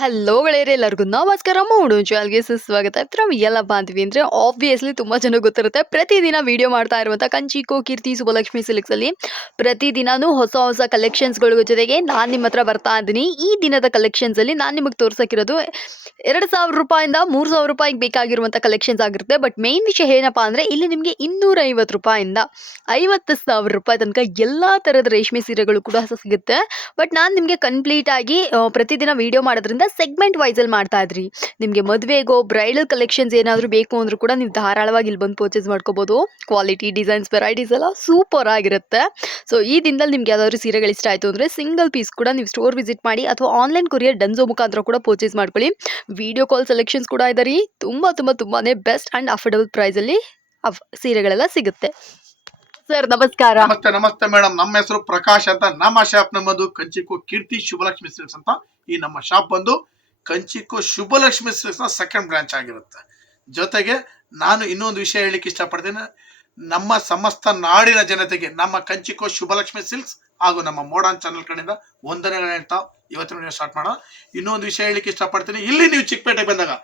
Hello ಗೆಳೆಯರೆ, ಎಲ್ಲರಿಗೂ ನಮಸ್ಕಾರ. ಮೂಡು ಚಾಲ್ಗೆ ಸುಸ್ವಾಗತ. ನಾವು ಎಲ್ಲ ಬಾಂಧವಿ ಅಂದರೆ ಆಬ್ವಿಯಸ್ಲಿ ತುಂಬ ಜನ ಗೊತ್ತಿರುತ್ತೆ. ಪ್ರತಿದಿನ ವಿಡಿಯೋ ಮಾಡ್ತಾ ಇರುವಂಥ ಕಂಚಿಕೋ, ಕೀರ್ತಿ, ಸುಬ್ಬಲಕ್ಷ್ಮಿ ಸಿಲಿಕ್ಸಲ್ಲಿ ಪ್ರತಿದಿನನೂ ಹೊಸ ಹೊಸ ಕಲೆಕ್ಷನ್ಸ್ಗಳ ಜೊತೆಗೆ ನಾನು ನಿಮ್ಮ ಹತ್ರ ಬರ್ತಾ ಇದ್ದೀನಿ. ಈ ದಿನದ ಕಲೆಕ್ಷನ್ಸಲ್ಲಿ ನಾನು ನಿಮಗೆ ತೋರ್ಸಕ್ಕಿರೋದು ಎರಡು ಸಾವಿರ ರೂಪಾಯಿಂದ ಮೂರು ಸಾವಿರ ರೂಪಾಯಿಗೆ ಬೇಕಾಗಿರುವಂಥ ಕಲೆಕ್ಷನ್ಸ್ ಆಗಿರುತ್ತೆ. ಬಟ್ ಮೇನ್ ವಿಷಯ ಏನಪ್ಪ ಅಂದರೆ ಇಲ್ಲಿ ನಿಮಗೆ ಇನ್ನೂರೈವತ್ತು ರೂಪಾಯಿಂದ ಐವತ್ತು ಸಾವಿರ ರೂಪಾಯಿ ತನಕ ಎಲ್ಲ ಥರದ ರೇಷ್ಮೆ ಸೀರೆಗಳು ಕೂಡ ಸಿಗುತ್ತೆ. ಬಟ್ ನಾನು ನಿಮಗೆ ಕಂಪ್ಲೀಟಾಗಿ ಪ್ರತಿದಿನ ವಿಡಿಯೋ ಮಾಡೋದ್ರಿಂದ ಸೆಗ್ಮೆಂಟ್ ವೈಸಲ್ಲಿ ಮಾಡ್ತಾ ಇದ್ರಿ. ನಿಮಗೆ ಮದುವೆಗೋ ಬ್ರೈಡಲ್ ಕಲೆಕ್ಷನ್ಸ್ ಏನಾದರೂ ಬೇಕು ಅಂದರೂ ಕೂಡ ನೀವು ಧಾರಾಳವಾಗಿ ಇಲ್ಲಿ ಬಂದು ಪರ್ಚೇಸ್ ಮಾಡ್ಕೋಬೋದು. ಕ್ವಾಲಿಟಿ ಡಿಸೈನ್ಸ್ ವೆರೈಟೀಸ್ ಎಲ್ಲ ಸೂಪರ್ ಆಗಿರುತ್ತೆ. ಸೊ ಈ ದಿನದಲ್ಲಿ ನಿಮ್ಗೆ ಯಾವ್ದಾದ್ರು ಸೀರೆಗಳು ಇಷ್ಟ ಆಯಿತು ಅಂದರೆ ಸಿಂಗಲ್ ಪೀಸ್ ಕೂಡ ನೀವು ಸ್ಟೋರ್ ವಿಸಿಟ್ ಮಾಡಿ ಅಥವಾ ಆನ್ಲೈನ್ ಕೊರಿಯರ್ ಡನ್ಸೋ ಮುಖಾಂತರ ಕೂಡ ಪರ್ಚೇಸ್ ಮಾಡ್ಕೊಳ್ಳಿ. ವಿಡಿಯೋ ಕಾಲ್ ಸೆಲೆಕ್ಷನ್ಸ್ ಕೂಡ ಇದೆ ರೀ. ತುಂಬ ತುಂಬ ತುಂಬಾ ಬೆಸ್ಟ್ ಆ್ಯಂಡ್ ಅಫೋರ್ಡಬಲ್ ಪ್ರೈಸಲ್ಲಿ ಅಫ್ ಸೀರೆಗಳೆಲ್ಲ ಸಿಗುತ್ತೆ. ಸರ್, ನಮಸ್ಕಾರ. ನಮಸ್ತೆ ನಮಸ್ತೆ ಮೇಡಮ್. ನಮ್ಮ ಹೆಸರು ಪ್ರಕಾಶ್ ಅಂತ. ನಮ್ಮ ಶಾಪ್ ನಮ್ಮದು ಕಂಚಿಕು ಕೀರ್ತಿ ಶುಭಲಕ್ಷ್ಮಿ ಸಿಲ್ಕ್ಸ್ ಅಂತ ಈ ನಮ್ಮ ಶಾಪ್ ಬಂದು ಕಂಚಿಕು ಶುಭಲಕ್ಷ್ಮಿ ಸಿಲ್ಕ್ಸ್ನ ಸೆಕೆಂಡ್ ಬ್ರಾಂಚ್ ಆಗಿರುತ್ತೆ. ಜೊತೆಗೆ ನಾನು ಇನ್ನೊಂದು ವಿಷಯ ಹೇಳಲಿಕ್ಕೆ ಇಷ್ಟಪಡ್ತೀನಿ. ನಮ್ಮ ಸಮಸ್ತ ನಾಡಿನ ಜನತೆಗೆ ನಮ್ಮ ಕಂಚಿಕೋ ಶುಭಲಕ್ಷ್ಮಿ ಸಿಲ್ಕ್ಸ್ ಹಾಗೂ ನಮ್ಮ ಮೋಡಾನ್ ಚಾನಲ್ ಕಡೆಯಿಂದ ಒಂದನೇ ಹೇಳ್ತಾ ಇವತ್ತಿನ ಸ್ಟಾರ್ಟ್ ಮಾಡೋಣ. ಇನ್ನೊಂದು ವಿಷಯ ಹೇಳಲಿಕ್ಕೆ ಇಷ್ಟಪಡ್ತೀನಿ. ಇಲ್ಲಿ ನೀವು ಚಿಕ್ಕಪೇಟೆ ಬಂದಾಗ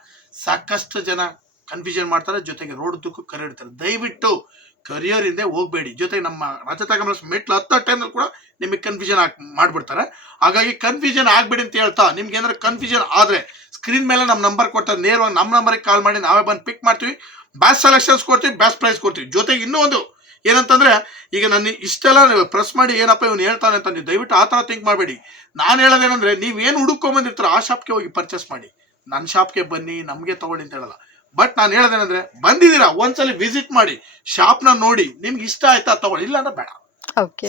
ಸಾಕಷ್ಟು ಜನ ಕನ್ಫ್ಯೂಷನ್ ಮಾಡ್ತಾರೆ. ಜೊತೆಗೆ ರೋಡ್ ದುಕ್ಕು ಕರೆಯಿಡ್ತಾರೆ ದಯವಿಟ್ಟು ಕರಿಯರ್ ಹಿಂದೆ ಹೋಗ್ಬೇಡಿ. ಜೊತೆಗೆ ನಮ್ಮ ರಾಜತಾಗಮ ಮೆಟ್ಲು ಹತ್ತೋ ಟೈಮಲ್ಲಿ ಕೂಡ ನಿಮಗೆ ಕನ್ಫ್ಯೂಷನ್ ಆಗಿ ಮಾಡ್ಬಿಡ್ತಾರೆ. ಹಾಗಾಗಿ ಕನ್ಫ್ಯೂಷನ್ ಆಗ್ಬೇಡಿ ಅಂತ ಹೇಳ್ತಾ ನಿಮ್ಗೆ ಏನಾದ್ರು ಕನ್ಫ್ಯೂಷನ್ ಆದ್ರೆ ಸ್ಕ್ರೀನ್ ಮೇಲೆ ನಮ್ಮ ನಂಬರ್ ಕೊಡ್ತಾರೆ. ನೇರವಾಗಿ ನಮ್ಮ ನಂಬರಿಗೆ ಕಾಲ್ ಮಾಡಿ ನಾವೇ ಬಂದು ಪಿಕ್ ಮಾಡ್ತೀವಿ. ಬ್ಯಾಸ್ಟ್ ಸೆಲೆಕ್ಷನ್ಸ್ ಕೊಡ್ತೀವಿ ಬ್ಯಾಸ್ಟ್ ಪ್ರೈಸ್ ಕೊಡ್ತೀವಿ. ಜೊತೆಗೆ ಇನ್ನೂ ಒಂದು ಏನಂತಂದ್ರೆ ಈಗ ನನ್ನ ಇಷ್ಟೆಲ್ಲ ಪ್ರೆಸ್ ಮಾಡಿ ಏನಪ್ಪ ಇವನು ಹೇಳ್ತಾನೆ ಅಂತ ನೀವು ದಯವಿಟ್ಟು ಆ ಥರ ಥಿಂಕ್ ಮಾಡಬೇಡಿ. ನಾನು ಹೇಳೋದೇನಂದ್ರೆ ನೀವೇನು ಹುಡುಕೊಂಬಂದಿರ್ತಾರೋ ಆ ಶಾಪ್ಗೆ ಹೋಗಿ ಪರ್ಚೇಸ್ ಮಾಡಿ. ನನ್ನ ಶಾಪ್ಗೆ ಬನ್ನಿ, ನಮಗೆ ತಗೊಳ್ಳಿ ಅಂತ ಹೇಳಲ್ಲ. ಬಟ್ ನಾನು ಹೇಳದೇನಂದ್ರೆ ಬಂದಿದ್ದೀರಾ ಒಂದ್ಸಲಿ ವಿಸಿಟ್ ಮಾಡಿ ಶಾಪ್ನ ನೋಡಿ ನಿಮ್ಗೆ ಇಷ್ಟ ಆಯ್ತಾ ತಗೊಳ್ಳಿ ಇಲ್ಲ ಅಂದ್ರೆ ಬೇಡ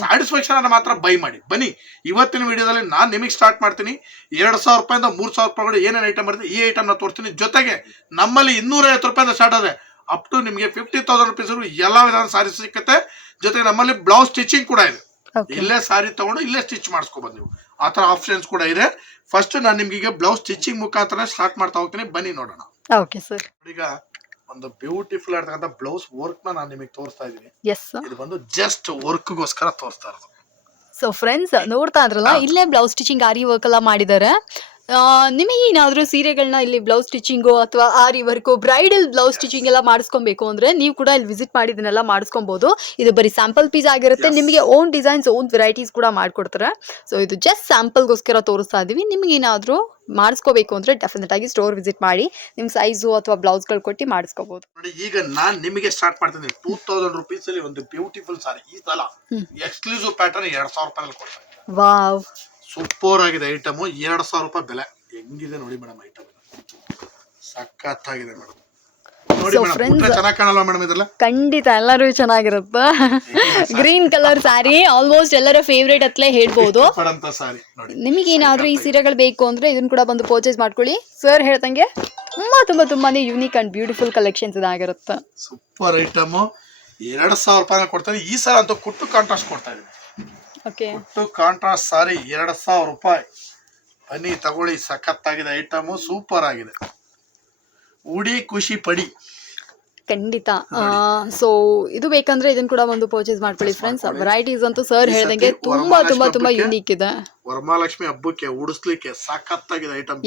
ಸ್ಯಾಟಿಸ್ಫ್ಯಾಕ್ಷನ್ ಅನ್ನ ಮಾತ್ರ ಬೈ ಮಾಡಿ. ಬನ್ನಿ ಇವತ್ತಿನ ವಿಡಿಯೋದಲ್ಲಿ ನಾನು ನಿಮಗೆ ಸ್ಟಾರ್ಟ್ ಮಾಡ್ತೀನಿ. ಎರಡು ಸಾವಿರ ರೂಪಾಯಿಂದ ಮೂರು ಸಾವಿರ ರೂಪಾಯಿ ಏನೇನು ಐಟಮ್ ಬರುತ್ತೆ ಈ ಐಟಮ್ನ ತೋರಿಸ್ತೀನಿ. ಜೊತೆಗೆ ನಮ್ಮಲ್ಲಿ ಇನ್ನೂರೈವತ್ತು ರೂಪಾಯಿಂದ ಸ್ಟಾರ್ಟ್ ಆದ್ರೆ ಅಪ್ ಟು ನಿಮಗೆ ಫಿಫ್ಟಿ ತೌಸಂಡ್ ರುಪೀಸ್ ಎಲ್ಲ ವಿಧಾನ ಸಾರಿ ಸಿಕ್ಕತ್ತೆ. ಜೊತೆಗೆ ನಮ್ಮಲ್ಲಿ ಬ್ಲೌಸ್ ಸ್ಟಿಚಿಂಗ್ ಕೂಡ ಇದೆ. ಇಲ್ಲೇ ಸಾರಿ ತಗೊಂಡು ಇಲ್ಲೇ ಸ್ಟಿಚ್ ಮಾಡಿಸ್ಕೋಬೋದು ನೀವು. ಆ ಥರ ಆಪ್ಷನ್ಸ್ ಕೂಡ ಇದೆ. ಫಸ್ಟ್ ನಾನು ನಿಮ್ಗೆ ಈಗ ಬ್ಲೌಸ್ ಸ್ಟಿಚಿಂಗ್ ಮುಖಾಂತರ ಸ್ಟಾರ್ಟ್ ಮಾಡ್ತಾ ಹೋಗ್ತೀನಿ. ಬನ್ನಿ ನೋಡೋಣ. ಓಕೆ ಸರ್ ಈಗ ಒಂದು ಬ್ಯೂಟಿಫುಲ್ ಆಗಿರ್ತಕ್ಕಂಥ ಬ್ಲೌಸ್ ವರ್ಕ್ನ ನಾನು ನಿಮಗೆ ತೋರಿಸ್ತಾ ಇದ್ದೀನಿ. ಎಸ್ ಇದು ಬಂದು ಜಸ್ಟ್ ವರ್ಕ್ ಗೋಸ್ಕರ ತೋರಿಸ್ತಾ ಇರೋದು. ಸೊ ಫ್ರೆಂಡ್ಸ್ ನೋಡ್ತಾ ಇದ್ರಲ್ಲ ಇಲ್ಲೇ ಬ್ಲೌಸ್ ಸ್ಟಿಚಿಂಗ್ ಆರಿ ವರ್ಕ್ ಎಲ್ಲ ಮಾಡಿದ್ದಾರೆ. ನಿಮಗೆ ಏನಾದರೂ ಸೀರೆಗಳನ್ನ ಇಲ್ಲಿ ಬ್ಲೌಸ್ ಸ್ಟಿಚಿಂಗು ಅಥವಾ ಆ ರಿವರ್ಕು ಬ್ರೈಡಲ್ ಬ್ಲೌಸ್ ಸ್ಟಿಚಿಂಗ್ ಎಲ್ಲ ಮಾಡಿಸ್ಕೊಬೇಕು ಅಂದರೆ ನೀವು ಕೂಡ ಇಲ್ಲಿ ವಿಸಿಟ್ ಮಾಡಿ ಇದನ್ನೆಲ್ಲ ಮಾಡಿಸ್ಕೊಬೋದು. ಇದು ಬರೀ ಸ್ಯಾಂಪಲ್ ಪೀಸ್ ಆಗಿರುತ್ತೆ. ನಿಮಗೆ ಓನ್ ಡಿಸೈನ್ಸ್ ಓನ್ ವೆರೈಟೀಸ್ ಕೂಡ ಮಾಡಿಕೊಡ್ತಾರೆ. ಸೊ ಇದು ಜಸ್ಟ್ ಸ್ಯಾಂಪಲ್ಗೋಸ್ಕರ ತೋರಿಸ್ತಾ ಇದ್ದೀವಿ ನಿಮಗೆ ಏನಾದರೂ ಮಾಡಿಸ್ಕೋಬೇಕು ಅಂದರೆ ಡೆಫಿನೆಟ್ ಆಗಿ ಸ್ಟೋರ್ ವಿಸಿಟ್ ಮಾಡಿ ನಿಮ್ಮ ಸೈಜು ಅಥವಾ ಬ್ಲೌಸ್ಗಳು ಕೊಟ್ಟು ಮಾಡಿಸ್ಕೋಬೋದು. ನೋಡಿ ಈಗ ನಾನು ನಿಮಗೆ ಸ್ಟಾರ್ಟ್ ಮಾಡ್ತೀನಿ ಟೂ ತೌಸಂಡ್ ರುಪೀಸ್ ಅಲ್ಲಿ ಒಂದು ಬ್ಯೂಟಿಫುಲ್ ಸಾರಿ ಈ ಸಲ ಎಕ್ಸ್ಕ್ಲೂಸಿವ್ ಪ್ಯಾಟರ್ನ್ ಎರಡು ಸಾವಿರ ರೂಪಾಯಿ ವಾವ್ ಸೂಪರ್ ಆಗಿದೆ ಐಟಮ್. ಎರಡ್ ಸಾವಿರ ರೂಪಾಯಿ ಬೆಲೆ. ಹೆಂಗಿದೆ ನೋಡಿ ಮೇಡಮ್ ಐಟಮ್ ಸಖತ್ತಾಗಿದೆ ಮೇಡಮ್. ನೋಡಿ So, ಮೇಡಮ್ friends- ಚೆನ್ನಾಗಿ ಕಾಣಲ್ವಾ ಮೇಡಮ್ ಇದೆಲ್ಲ ಖಂಡಿತ ಎಲ್ಲರೂ ಚೆನ್ನಾಗಿರುತ್ತೆ. ಗ್ರೀನ್ ಕಲರ್ ಸ್ಯಾರಿ ಆಲ್ಮೋಸ್ಟ್ ಎಲ್ಲರ ಫೇವ್ರೇಟ್ ಅತ್ಲೇ ಹೇಳ್ಬೋದು. ಪಡಂತ ಸಾರಿ ನೋಡಿ ನಿಮಗೆ ಏನಾದರೂ ಈ ಸೀರೆಗಳು ಬೇಕು ಅಂದ್ರೆ ಇದನ್ನ ಕೂಡ ಬಂದು ಪರ್ಚೇಸ್ ಮಾಡ್ಕೊಳ್ಳಿ. ಸರ್ ಹೇಳ್ದಂಗೆ ತುಂಬಾ ತುಂಬಾ ತುಂಬಾ ಯುನೀಕ್ ಅಂಡ್ ಬ್ಯೂಟಿಫುಲ್ ಕಲೆಕ್ಷನ್ಸ್ ಇದಾಗಿರುತ್ತೆ. Super item. ಎರಡ್ ಸಾವಿರ ರೂಪಾಯಿ ಕೊಡ್ತಾರೆ. ಈ ಸಲ ಅಂತೂ ಕೊಟ್ಟು ಕಾಂಟ್ರಾಸ್ಟ್ ಕೊಡ್ತಾ ಇದ್ದೀನಿ. ಕುಟ್ಟು ಕಾಂಟ್ರಾಸ್ಟ್ ಸಾರಿ ಎರಡು ಸಾವಿರ ರೂಪಾಯಿ. ಹನಿ ತಗೊಳ್ಳಿ. ಸಖತ್ತಾಗಿದೆ ಐಟಮು ಸೂಪರ್ ಆಗಿದೆ. ಉಡಿ ಖುಷಿ ಪಡಿ. ಖಂಡಿತ. ಸೊ ಇದು ಬೇಕಂದ್ರೆ ಇದನ್ನ ಕೂಡ ಒಂದು ಪರ್ಚೇಸ್ ಮಾಡ್ಕೊಳ್ಳಿ ಫ್ರೆಂಡ್ಸ್ ವೆರೈಟೀಸ್ ಅಂತೂ ಸರ್ ಹೇಳಿದಂಗೆ ತುಂಬಾ ತುಂಬಾ ತುಂಬಾ ಯುನೀಕ್ ಇದೆ. ವರಮಹಾಲಕ್ಷ್ಮಿ ಹಬ್ಬಕ್ಕೆ ಉಡಿಸ್ಲಿಕ್ಕೆ ಸಖತ್ತಾಗಿದೆ ಐಟಮ್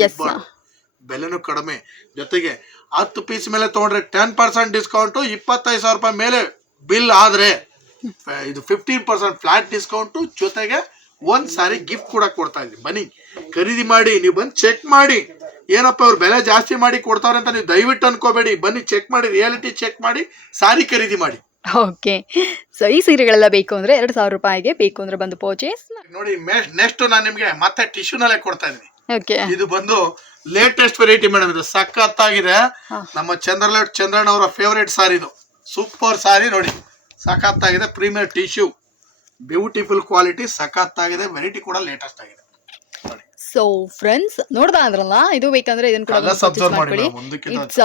ಬೆಲೆನೂ ಕಡಿಮೆ. ಜೊತೆಗೆ ಹತ್ತು ಪೀಸ್ ಮೇಲೆ ತಗೊಂಡ್ರೆ ಟೆನ್ ಪರ್ಸೆಂಟ್ ಡಿಸ್ಕೌಂಟು ಇಪ್ಪತ್ತೈದು ಸಾವಿರ ರೂಪಾಯಿ ಮೇಲೆ ಬಿಲ್ ಆದ್ರೆ ಇದು ಫಿಫ್ಟೀನ್ ಪರ್ಸೆಂಟ್ ಫ್ಲಾಟ್ ಡಿಸ್ಕೌಂಟು ಜೊತೆಗೆ ಒಂದ್ ಸಾರಿ ಗಿಫ್ಟ್ ಕೂಡ ಕೊಡ್ತಾ ಇದ್ದೀನಿ. ಬನ್ನಿ ಖರೀದಿ ಮಾಡಿ ನೀವು ಬಂದು ಚೆಕ್ ಮಾಡಿ. ಏನಪ್ಪ ಅವ್ರು ಬೆಲೆ ಜಾಸ್ತಿ ಮಾಡಿ ಕೊಡ್ತಾವ್ರೆ ಅಂತ ನೀವು ದಯವಿಟ್ಟು ಅನ್ಕೋಬೇಡಿ. ಬನ್ನಿ ಚೆಕ್ ಮಾಡಿ ರಿಯಾಲಿಟಿ ಚೆಕ್ ಮಾಡಿ ಸಾರಿ ಖರೀದಿ ಮಾಡಿ. ಓಕೆ ಸೊ ಈ ಸೀರೆಗಳೆಲ್ಲ ಬೇಕು ಅಂದ್ರೆ ಎರಡು ಸಾವಿರ ರೂಪಾಯಿಗೆ ಬೇಕು ಅಂದ್ರೆ ಬಂದು ಪರ್ಚೇಸ್ ನೋಡಿ ನೆಕ್ಸ್ಟ್ ನಾನು ನಿಮಗೆ ಮತ್ತೆ ಟಿಶ್ಯೂನಲ್ಲೇ ಕೊಡ್ತಾ ಇದ್ದೀನಿ. ಓಕೆ ಇದು ಬಂದು ಲೇಟೆಸ್ಟ್ ವೆರೈಟಿ ಮೇಡಮ್ ಇದು ಸಖತ್ತಾಗಿದೆ. ನಮ್ಮ ಚಂದ್ರಲೇಟ್ ಚಂದ್ರಣ್ಣ ಅವರ ಫೇವರೇಟ್ ಸಾರಿ ಇದು. ಸೂಪರ್ ಸಾರಿ ನೋಡಿ. ಸಖತ್ತಾಗಿದೆ. ಪ್ರೀಮಿಯರ್ ಟಿಶ್ಯೂ ಬ್ಯೂಟಿಫುಲ್ ಕ್ವಾಲಿಟಿ ಸಖತ್ತಾಗಿದೆ. ವೆರೈಟಿ ಕೂಡ ಲೇಟೆಸ್ಟ್ ಆಗಿದೆ. ಸೊ ಫ್ರೆಂಡ್ಸ್ ನೋಡ್ದಾ ಅಂದ್ರಲ್ಲ? ಇದು ಬೇಕಂದ್ರೆ ಇದನ್ನ ಕೂಡ ಮಾಡಿ ಮಾಡ್ಕೊಳ್ಳಿ. ಇಟ್ಸ್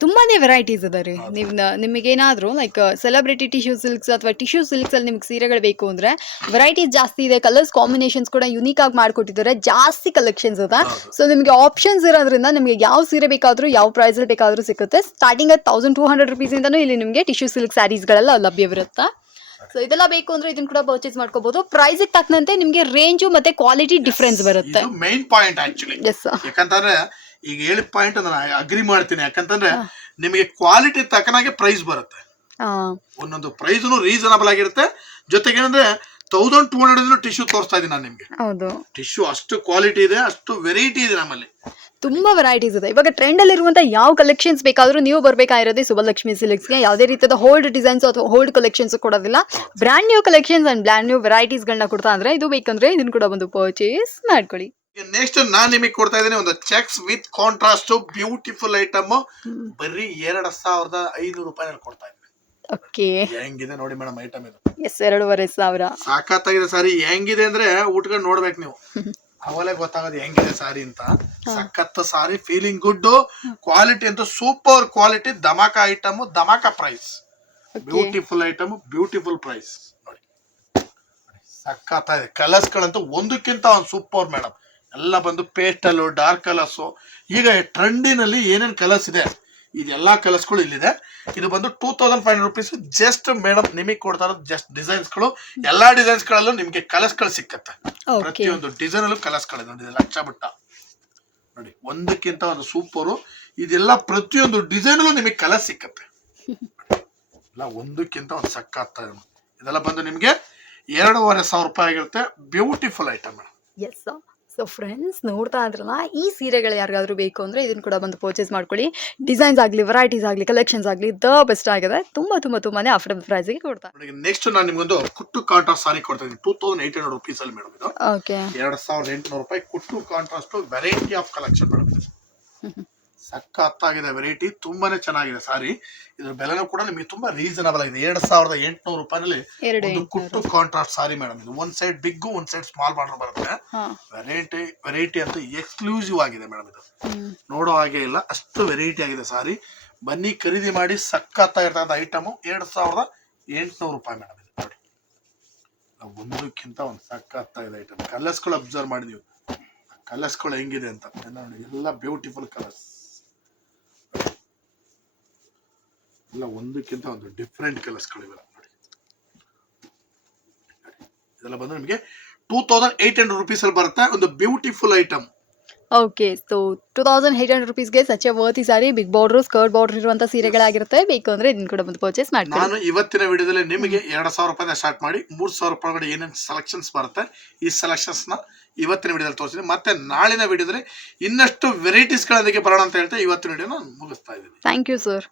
ತುಂಬಾನೇ ವೆರೈಟೀಸ್ ಅದ ರೀ. ನೀವು ನಿಮಗೇನಾದರೂ ಲೈಕ್ ಸೆಲೆಬ್ರಿಟಿ ಟಿಶ್ಯೂ ಸಿಲ್ಕ್ಸ್ ಅಥವಾ ಟಿಶ್ಯೂ ಸಿಲ್ಕ್ಸ್ ಅಲ್ಲಿ ನಿಮ್ಗೆ ಸೀರೆಗಳು ಬೇಕು ಅಂದ್ರೆ ವೆರೈಟೀಸ್ ಜಾಸ್ತಿ ಇದೆ ಕಲರ್ಸ್ ಕಾಂಬಿನೇಷನ್ಸ್ ಕೂಡ ಯುನೀಕ್ ಆಗಿ ಮಾಡಿಕೊಟ್ಟಿದ್ದಾರೆ ಜಾಸ್ತಿ ಕಲೆಕ್ಷನ್ಸ್ ಅದ. ಸೊ ನಿಮಗೆ ಆಪ್ಷನ್ಸ್ ಇರೋದ್ರಿಂದ ನಿಮಗೆ ಯಾವ ಸೀರೆ ಬೇಕಾದರೂ ಯಾವ ಪ್ರೈಸಲ್ಲಿ ಬೇಕಾದರೂ ಸಿಗುತ್ತೆ. Starting at thousand two hundred ರುಪೀಸಿಂದನೂ ಇಲ್ಲಿ ನಿಮಗೆ ಟಿಶ್ಯೂ ಸಿಲ್ಕ್ ಸ್ಯಾರೀಸ್ಗಳೆಲ್ಲ ಲಭ್ಯವಿರುತ್ತೆ ಸೊ ಇದೆಲ್ಲ ಬೇಕು ಅಂದ್ರೆ ಇದನ್ನ ಕೂಡ ಪರ್ಚೇಸ್ ಮಾಡ್ಕೋಬಹುದು ಪ್ರೈಸ್ ತಕ್ಕಂತೆ ನಿಮಗೆ ರೇಂಜು ಮತ್ತೆ ಕ್ವಾಲಿಟಿ ಡಿಫ್ರೆನ್ಸ್ ಬರುತ್ತೆ. ಮೈನ್ ಪಾಯಿಂಟ್ ಆಕ್ಚುಲಿ ಯಾಕಂತಂದ್ರೆ ಈಗ ಹೇಳಿದ ಪಾಯಿಂಟ್ ನಾನು ಅಗ್ರಿ ಮಾಡ್ತೀನಿ. ಯಾಕಂತಂದ್ರೆ ನಿಮಗೆ ಕ್ವಾಲಿಟಿ ತಕ್ಕನಾಗೆ ಪ್ರೈಸ್ ಬರುತ್ತೆ. ಒಂದೊಂದು ಪ್ರೈಸ್ನು ರೀಸನಬಲ್ ಆಗಿರುತ್ತೆ. ಜೊತೆಗೆ ಏನಂದ್ರೆ ತೌಸಂಡ್ ಟೂ ಹಂಡ್ರೆಡ್ ಟಿಶ್ಯೂ ತೋರಿಸ್ತಾ ಇದ್ದೀನಿ ನಾನು ನಿಮಗೆ. ಹೌದು. ಟಿಶ್ಯೂ ಅಷ್ಟು ಕ್ವಾಲಿಟಿ ಇದೆ ಅಷ್ಟು ವೆರೈಟಿ ಇದೆ ನಮ್ಮಲ್ಲಿ. ತುಂಬಾ ವೆರೈಟೀಸ್ ಇದೆ. ಇವಾಗ ಟ್ರೆಂಡ್ ಅಲ್ಲಿ ಇರುವಂತ ಯಾವ ಕಲೆಕ್ಷನ್ಸ್ ಬೇಕಾದ್ರೂ ನೀವು ಬರ್ಬೇಕಾಗಿರೋದೇ ಸುಬಲಕ್ಷ್ಮಿ ಸಿಲ್ಕ್ಸ್ಗೆ ಯಾವುದೇ ರೀತಿಯ ಹೋಲ್ಡ್ ಡಿಸೈನ್ಸ್ ಅಥವಾ ಹೋಲ್ಡ್ ಕಲೆಕ್ಷನ್ಸ್ ಕೊಡೋದಿಲ್ಲ. Brand new collections and brand new varieties ಗಳನ್ನ ಕೊಡ್ತಾ ಅಂದ್ರೆ ಇದು ಬೇಕಂದ್ರೆ ಇದನ್ನ ಕೂಡ ಒಂದು ಪರ್ಚೇಸ್ ಮಾಡ್ಕೊಳ್ಳಿ. ನೆಕ್ಸ್ಟ್ ನಾನ್ ನಿಮಗೆ ಕೊಡ್ತಾ ಇದ್ದೀನಿ ಒಂದು checks with contrast beautiful item ಬರೀ ಎರಡ್ ಸಾವಿರದ ಐನೂರು ರೂಪಾಯಿ ಕೊಡ್ತಾ ಇದ್ದೀನಿ. ಓಕೆ ಹೆಂಗಿದೆ ನೋಡಿ ಮೇಡಮ್ ಐಟಮ್ ಇದು. ಎಸ್ ಎರಡೂವರೆ ಸಾವಿರ. ಸಾಕತ್ತಾಗಿದೆ ಸಾರಿ. ಹೆಂಗಿದೆ ಅಂದ್ರೆ ಉಟ್ಕೊಂಡು ನೋಡ್ಬೇಕು ನೀವು. ಅವಲೇ ಗೊತ್ತಾಗೋದು ಹೆಂಗಿದೆ ಸಾರಿ ಅಂತ. ಸಖತ್ ಸಾರಿ ಫೀಲಿಂಗ್ ಗುಡ್ ಕ್ವಾಲಿಟಿ ಅಂತ ಸೂಪರ್ ಕ್ವಾಲಿಟಿ ಧಮಾಕ item dhamaka price beautiful item beautiful price ನೋಡಿ. ಸಖತ್ತಾಗಿದೆ. ಕಲರ್ಸ್ಗಳಂತೂ ಕಲರ್ಸ್ ಗಳಂತೂ ಒಂದಕ್ಕಿಂತ ಒಂದು ಸೂಪರ್ ಮೇಡಮ್ ಎಲ್ಲ ಬಂದು ಪೇಸ್ಟಲ್ ಡಾರ್ಕ್ ಕಲರ್ಸು. ಈಗ ಟ್ರೆಂಡಿನಲ್ಲಿ ಏನೇನು ಕಲರ್ಸ್ ಇದೆ? ಇದೆಲ್ಲ ಕಲರ್ಸ್ಗಳು ಇಲ್ಲಿದೆ. ಇದು ಬಂದು two thousand five hundred rupees just madam ನಿಮಗೆ ಕೊಡ್ತಾ ಇರೋದು ಜಸ್ಟ್ ಡಿಸೈನ್ಸ್ಗಳು ಎಲ್ಲ ಡಿಸೈನ್ಸ್ಗಳಲ್ಲೂ ನಿಮಗೆ ಕಲರ್ಸ್ಗಳು ಸಿಕ್ಕತ್ತೆ. ಪ್ರತಿಯೊಂದು ಡಿಸೈನಲ್ಲೂ ಕಲರ್ಸ್ಗಳು ನೋಡಿ ಲಕ್ಷ ಬಿಟ್ಟ ನೋಡಿ ಒಂದಕ್ಕಿಂತ ಒಂದು ಸೂಪರು. ಇದೆಲ್ಲ ಪ್ರತಿಯೊಂದು ಡಿಸೈನಲ್ಲೂ ನಿಮಗೆ ಕಲರ್ ಸಿಕ್ಕತ್ತೆ. ಎಲ್ಲ ಒಂದಕ್ಕಿಂತ ಒಂದು ಸಕ್ಕತ್ತ ಇದೆಲ್ಲ ಬಂದು ನಿಮಗೆ ಎರಡೂವರೆ ಸಾವಿರ ರೂಪಾಯಿ ಆಗಿರುತ್ತೆ. Beautiful item madam so friends ನೋಡ್ತಾ ಇದ್ರಲ್ಲ ಈ ಸೀರೆಗಳು ಯಾರಿಗಾದ್ರೂ ಬೇಕು ಅಂದ್ರೆ ಇದನ್ನ ಕೂಡ ಬಂದು ಪರ್ಚೇಸ್ ಮಾಡ್ಕೊಳ್ಳಿ. ಡಿಸೈನ್ಸ್ ಆಗಲಿ ವೆರೈಟೀಸ್ ಆಗಲಿ ಕಲೆಕ್ಷನ್ಸ್ ಆಗಲಿ ದ ಬೆಸ್ಟ್ ಆಗಿದೆ. ತುಂಬಾ ತುಂಬಾ ತುಂಬಾನೇ ಅಫೋರ್ಡಬಲ್ ಪ್ರೈಸ್ಗೆ ಕೊಡ್ತಾ. ನೆಕ್ಸ್ಟ್ ನಾನು ನಿಮಗೊಂದು ಕುಟ್ಟು ಕಾಂಟ್ರಾಸ್ಟ್ ಸಾರಿ ಕೊಡ್ತೀನಿ. ಇದ್ದೀನಿ two thousand eight hundred rupees ಅಲ್ಲಿ ಮೇಡಮ್ ಇದು. ಓಕೆ ಎರಡು ಸಾವಿರದ ಎಂಟುನೂರು ರೂಪಾಯಿ ಕುಟ್ಟು contrast variety of collection madam ಸಖತ್ತಾಗಿದೆ ವೆರೈಟಿ ತುಂಬಾನೇ ಚೆನ್ನಾಗಿದೆ ಸಾರಿ. ಇದ್ರ ಬೆಲೆನೂ ಕೂಡ ನಿಮಗೆ ತುಂಬಾ ರೀಸನಬಲ್ ಆಗಿದೆ. ಎರಡ್ ಸಾವಿರದ ಎಂಟುನೂರು ರೂಪಾಯಿನಲ್ಲಿ ಒಂದು ಕುಟ್ಟು ಕಾಂಟ್ರಾಸ್ಟ್ ಸಾರಿ ಮೇಡಮ್ ಇದು ಒಂದ್ ಸೈಡ್ ಬಿಗ್ ಒಂದ್ ಸೈಡ್ ಸ್ಮಾಲ್ ಬಾರ್ಡರ್ ಬರುತ್ತೆ. ವೆರೈಟಿ ವೆರೈಟಿ ಅಂತೂ ಎಕ್ಸ್ಕ್ಲೂಸಿವ್ ಆಗಿದೆ ಮೇಡಮ್ ಇದು. ನೋಡೋ ಹಾಗೆ ಇಲ್ಲ ಅಷ್ಟು ವೆರೈಟಿ ಆಗಿದೆ ಸಾರಿ. ಬನ್ನಿ ಖರೀದಿ ಮಾಡಿ ಸಖತ್ತಾಗಿರ್ತಕ್ಕಂಥ ಐಟಮು ಎರಡ್ ಸಾವಿರದ ಎಂಟುನೂರು ರೂಪಾಯಿ ಮೇಡಮ್ ಇದು. ನೋಡಿ. ಒಂದಕ್ಕಿಂತ ಒಂದು ಸಖತ್ತಾಗಿದೆ ಐಟಮ್ ಕಲರ್ಸ್ಗಳು ಅಬ್ಸರ್ವ್ ಮಾಡಿದೀವಿ. ನೀವು ಕಲರ್ಸ್ಗಳು ಹೆಂಗಿದೆ ಅಂತ. ನೋಡಿ ಎಲ್ಲ ಬ್ಯೂಟಿಫುಲ್ ಕಲರ್ಸ್ ಎಲ್ಲ ಒಂದಕ್ಕಿಂತ ಒಂದು ಡಿಫ್ರೆಂಟ್ ಕಲರ್ಸ್ಗಳಿವೆಲ್ಲ ನೋಡಿ. ಇದೆಲ್ಲ ಬಂದು ನಿಮಗೆ two thousand eight hundred rupees ಅಲ್ಲಿ ಬರುತ್ತೆ ಒಂದು beautiful item okay so two thousand eight hundred ರುಪೀಸ್ಗೆ worthy sari big border skirt border ಇರುವಂಥ ಸೀರೆಗಳಾಗಿರುತ್ತೆ. ಬೇಕು ಅಂದ್ರೆ ನಿನ್ನ ಕೂಡ ಬಂದು ಪರ್ಚೇಸ್ ಮಾಡಿ ನಾನು ಇವತ್ತಿನ ವಿಡಿಯೋದಲ್ಲಿ ನಿಮಗೆ ಎರಡು ಸಾವಿರ ರೂಪಾಯಿ ಸ್ಟಾರ್ಟ್ ಮಾಡಿ ಮೂರು ಸಾವಿರ ರೂಪಾಯಿ ಒಳಗಡೆ ಏನೇನು ಸೆಲೆಕ್ಷನ್ಸ್ ಬರುತ್ತೆ ಈ ಸೆಲೆಕ್ಷನ್ಸ್ನ ಇವತ್ತಿನ ವಿಡಿಯೋದಲ್ಲಿ ತೋರಿಸ್ತೀನಿ. ಮತ್ತೆ ನಾಳಿನ ವಿಡಿಯೋದಲ್ಲಿ ಇನ್ನಷ್ಟು ವೆರೈಟೀಸ್ ಗಳೊಂದಿಗೆ ಬರೋಣ ಅಂತ ಹೇಳ್ತಾ ಇವತ್ತಿನ ವಿಡಿಯೋನ ಮುಗಿಸ್ತಾ ಇದ್ದೀನಿ. Thank you sir